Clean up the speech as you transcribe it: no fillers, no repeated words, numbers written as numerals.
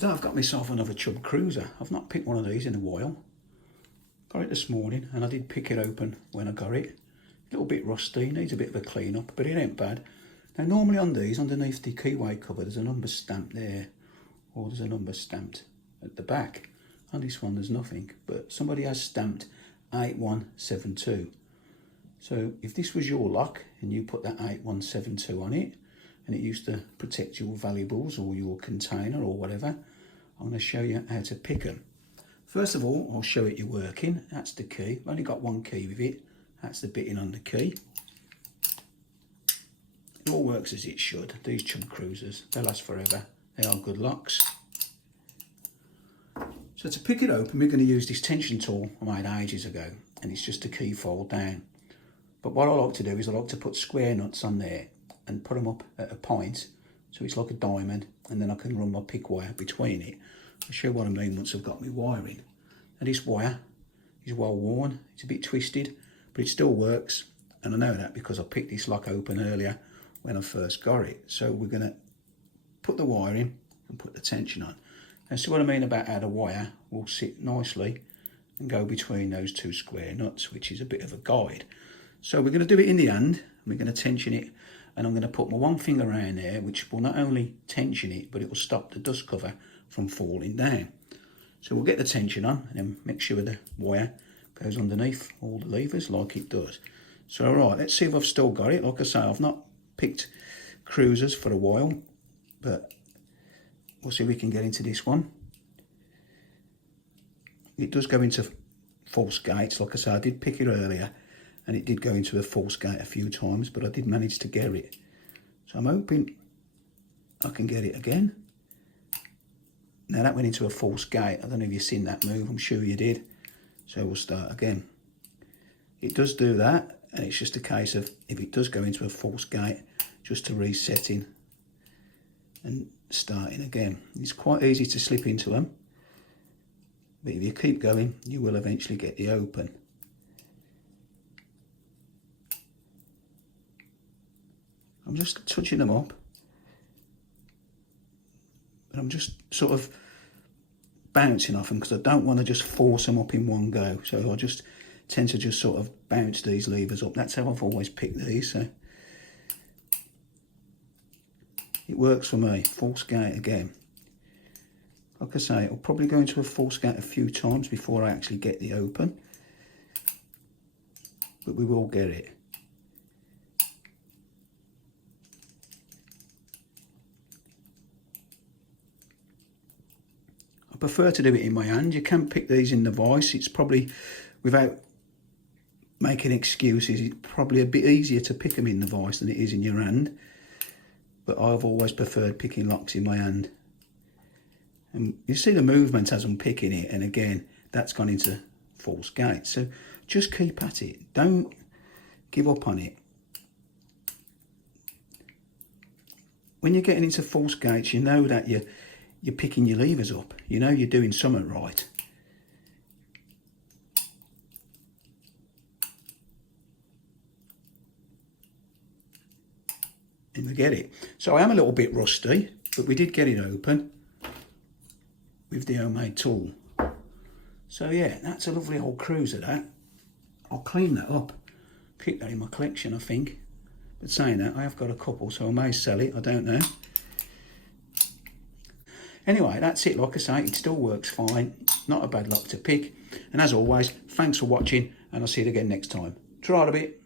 Today I've got myself another Chubb Cruiser. I've not picked one of these in a while. Got it this morning and I did pick it open when I got it. A little bit rusty, needs a bit of a clean up, but it ain't bad. Now normally on these, underneath the keyway cover, there's a number stamped there, or there's a number stamped at the back. On this one there's nothing, but somebody has stamped 8172. So if this was your lock and you put that 8172 on it, and it used to protect your valuables or your container or whatever, I'm going to show you how to pick them. First of all, I'll show it you working. That's the key. I've only got one key with it. That's the bitting on the key. It all works as it should. These Chubb Cruisers, they last forever. They are good locks. So to pick it open, we're going to use this tension tool I made ages ago, and it's just a key fold down. But what I like to do is I like to put square nuts on there and put them up at a point so it's like a diamond, and then I can run my pick wire between it. I'll show you what I mean once I've got my wiring. And this wire is well worn, it's a bit twisted, but it still works, and I know that because I picked this lock open earlier when I first got it. So we're going to put the wire in and put the tension on. And see what I mean about how the wire will sit nicely and go between those two square nuts, which is a bit of a guide. So we're going to do it in the hand, and we're going to tension it, and I'm going to put my one finger around there, which will not only tension it, but it will stop the dust cover from falling down. So we'll get the tension on and then make sure the wire goes underneath all the levers like it does. So all right, let's see if I've still got it. Like I say, I've not picked Cruisers for a while, but we'll see if we can get into this one. It does go into false gates. Like I say, I did pick it earlier, and it did go into a false gate a few times, but I did manage to get it. So I'm hoping I can get it again. Now that went into a false gate. I don't know if you've seen that move, I'm sure you did. So we'll start again. It does do that, and it's just a case of, if it does go into a false gate, just to resetting and starting again. It's quite easy to slip into them, but if you keep going, you will eventually get the open. I'm just touching them up, and I'm just sort of bouncing off them because I don't want to just force them up in one go. So I just tend to just sort of bounce these levers up. That's how I've always picked these. So it works for me. False gate again. Like I say, it'll probably go into a false gate a few times before I actually get the open, but we will get it. I prefer to do it in my hand. You can pick these in the vise. It's probably, without making excuses, it's probably a bit easier to pick them in the vise than it is in your hand. But I've always preferred picking locks in my hand. And you see the movement as I'm picking it, and again, that's gone into false gate. So just keep at it. Don't give up on it. When you're getting into false gates, you know that you're picking your levers up. You know you're doing something right. And we get it. So I am a little bit rusty, but we did get it open with the homemade tool. So yeah, that's a lovely old Cruiser, that. I'll clean that up. Keep that in my collection, I think. But saying that, I have got a couple, so I may sell it, I don't know. Anyway, that's it. Like I say, it still works fine. Not a bad lock to pick. And as always, thanks for watching, and I'll see you again next time. Try it a bit.